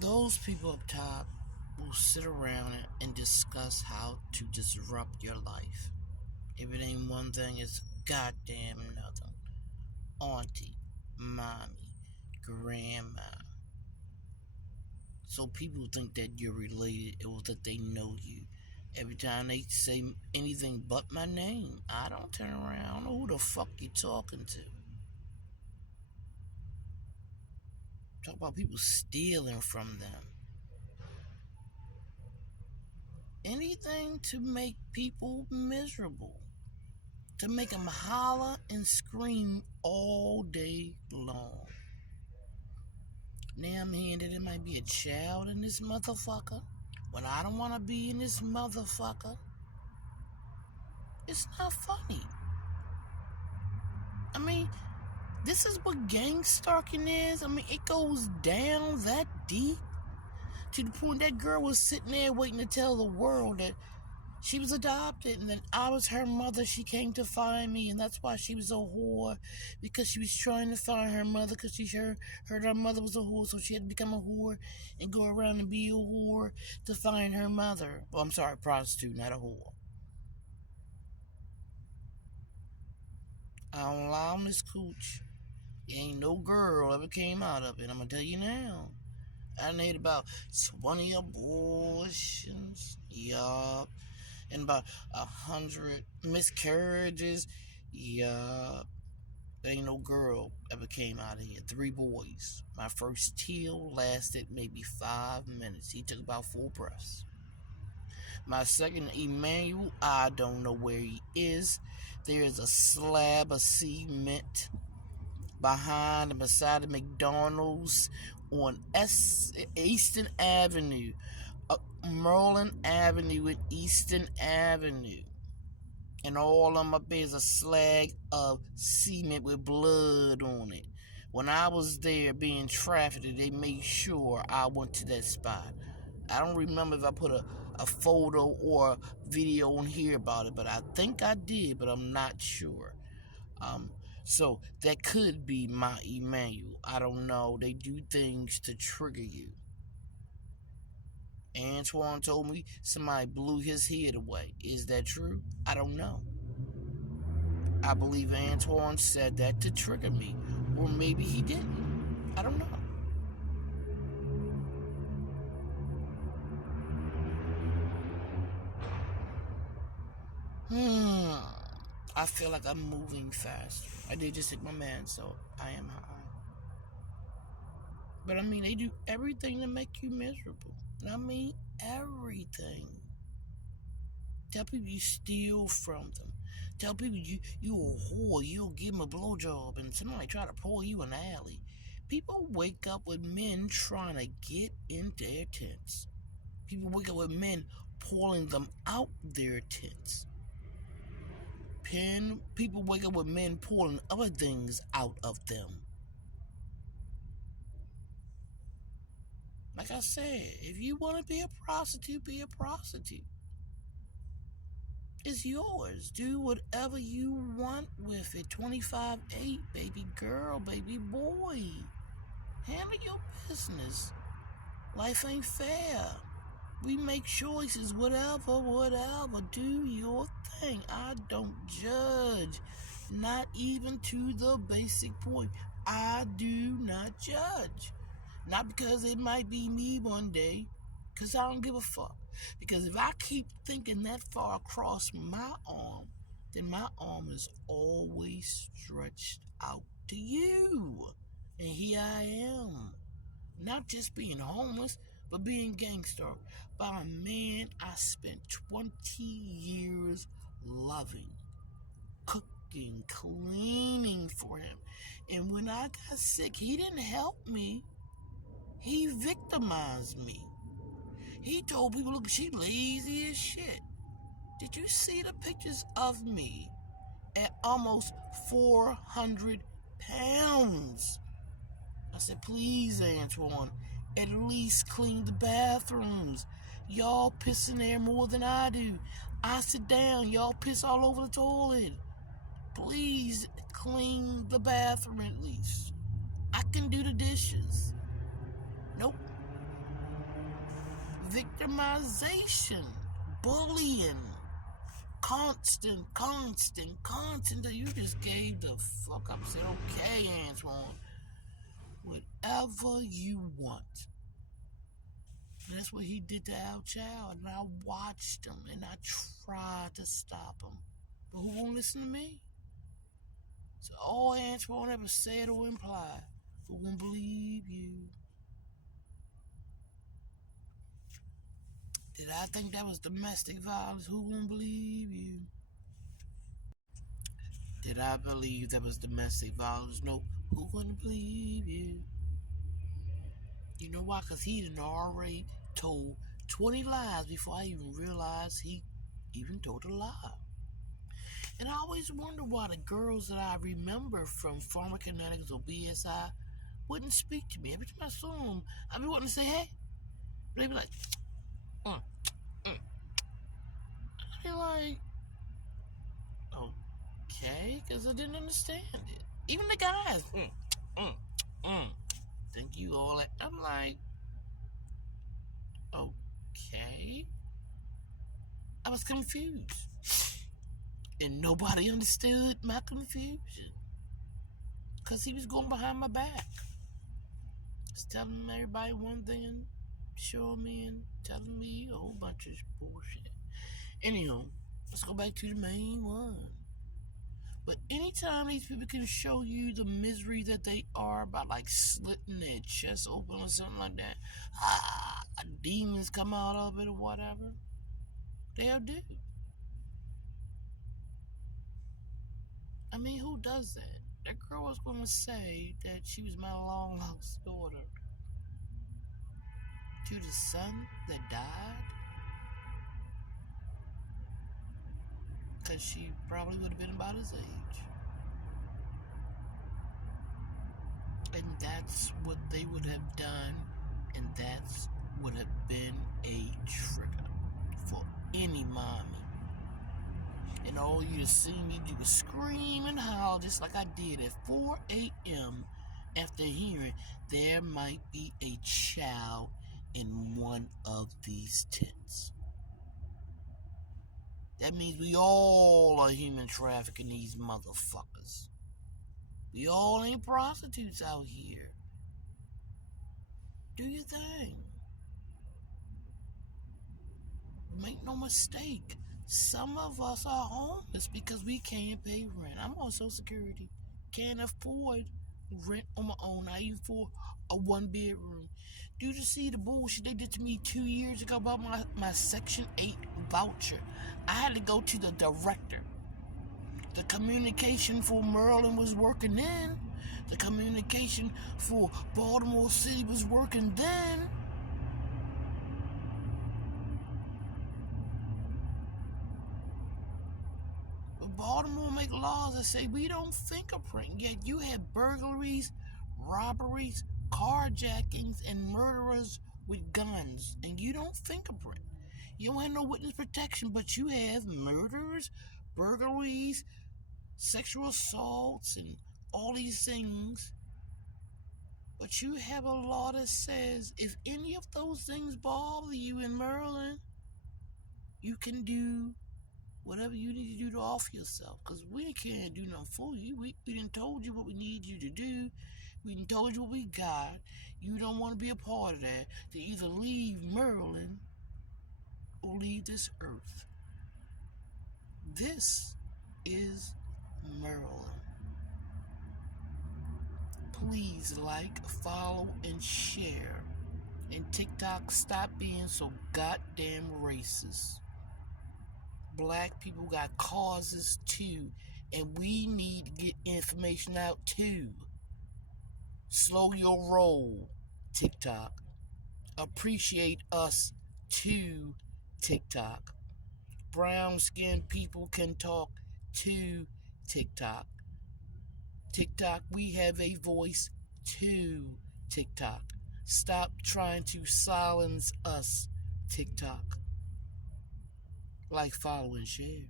Those people up top will sit around and discuss how to disrupt your life. If it ain't one thing, it's goddamn another. Auntie, mommy, grandma. So people think that you're related or that they know you. Every time they say anything but my name, I don't turn around. I don't know who the fuck you talking to. Talk about people stealing from them. Anything to make people miserable. To make them holler and scream all day long. Now I'm hearing that there might be a child in this motherfucker. When I don't want to be in this motherfucker. It's not funny. I mean, this is what gangstalking is. I mean, it goes down that deep to the point that girl was sitting there waiting to tell the world that she was adopted and that I was her mother. She came to find me, and that's why she was a whore, because she was trying to find her mother because she heard her mother was a whore, so she had to become a whore and go around and be a whore to find her mother. Well, I'm sorry, prostitute, not a whore. I don't lie on this cooch. Ain't no girl ever came out of it. I'm gonna tell you now. I made about 20 abortions, yup, and about 100 miscarriages, yup. Ain't no girl ever came out of here. 3 boys. My first teal lasted maybe 5 minutes. He took about 4 breaths. My second Emmanuel, I don't know where he is. There's a slab of cement behind and beside the McDonald's on Eastern Avenue, Maryland Avenue and Eastern Avenue. And all of them up there is a slag of cement with blood on it. When I was there being trafficked, they made sure I went to that spot. I don't remember if I put a photo or a video on here about it, but I think I did, but I'm not sure. So that could be my Emmanuel. I don't know. They do things to trigger you. Antoine told me somebody blew his head away. Is that true? I don't know. I believe Antoine said that to trigger me. Or maybe he didn't. I don't know. I feel like I'm moving fast. I did just hit my man, so I am high. But I mean, they do everything to make you miserable. And I mean, everything. Tell people you steal from them. Tell people you a whore. You'll give them a blowjob, and somebody try to pull you in the alley. People wake up with men trying to get in their tents. People wake up with men pulling them out their tents. People wake up with men pulling other things out of them. Like I said, if you want to be a prostitute, be a prostitute. It's yours. Do whatever you want with it. 25-8, baby girl, baby boy. Handle your business. Life ain't fair. We make choices, whatever. Do your thing. I don't judge. Not even to the basic point. I do not judge. Not because it might be me one day, because I don't give a fuck. Because if I keep thinking that far across my arm, then my arm is always stretched out to you. And here I am. Not just being homeless, but being gangster by a man I spent 20 years loving, cooking, cleaning for him. And when I got sick, he didn't help me. He victimized me. He told people, look, she lazy as shit. Did you see the pictures of me at almost 400 pounds? I said, please, Antoine, at least clean the bathrooms. Y'all piss in there more than I do. I sit down, y'all piss all over the toilet. Please clean the bathroom at least. I can do the dishes. Nope. victimization, bullying, constant. You just gave the fuck up. Said, okay, Antoine, whatever you want. And that's what he did to our child. And I watched him and I tried to stop him. But who won't listen to me? So all Antoine ever said or implied, who won't believe you? Did I think that was domestic violence? Who won't believe you? Did I believe that was domestic violence? No, who wouldn't believe you? You know why? Because he done already told 20 lies before I even realized he even told a lie. And I always wonder why the girls that I remember from pharmacokinetics or BSI wouldn't speak to me. Every time I saw them, I'd be wanting to say, hey. But they'd be like, I'd be like, okay, because I didn't understand it. Even the guys, think you all that. I'm like, okay. I was confused. And nobody understood my confusion. Because he was going behind my back. Just telling everybody one thing and showing me and telling me a whole bunch of bullshit. Anyhow, let's go back to the main one. But anytime these people can show you the misery that they are by like slitting their chest open or something like that, demons come out of it or whatever, they'll do. I mean, who does that? That girl was going to say that she was my long lost daughter to the son that died, because she probably would have been about his age. And that's what they would have done, and that's would have been a trigger for any mommy. And all you see me do was scream and howl just like I did at 4 a.m. after hearing there might be a child in one of these tents. That means we all are human trafficking these motherfuckers. We all ain't prostitutes out here. Do your thing. Make no mistake. Some of us are homeless because we can't pay rent. I'm on Social Security. Can't afford rent on my own, not even for a 1-bedroom. Do you see the bullshit they did to me 2 years ago about my Section 8 voucher? I had to go to the director. The communication for Maryland was working then. The communication for Baltimore City was working then. Baltimore make laws that say we don't fingerprint, yet you have burglaries, robberies, carjackings, and murderers with guns, and you don't fingerprint. You don't have no witness protection, but you have murderers, burglaries, sexual assaults, and all these things. But you have a law that says if any of those things bother you in Maryland, you can do whatever you need to do to offer yourself, because we can't do nothing for you. We done told you what we need you to do. We done told you what we got. You don't want to be a part of that. To either leave Maryland or leave this earth. This is Maryland. Please like, follow, and share. And TikTok, stop being so goddamn racist. Black people got causes too, and we need to get information out too. Slow your roll, TikTok. Appreciate us too, TikTok. Brown skinned people can talk too, TikTok. TikTok, we have a voice too, TikTok. Stop trying to silence us, TikTok. Like, follow, and share.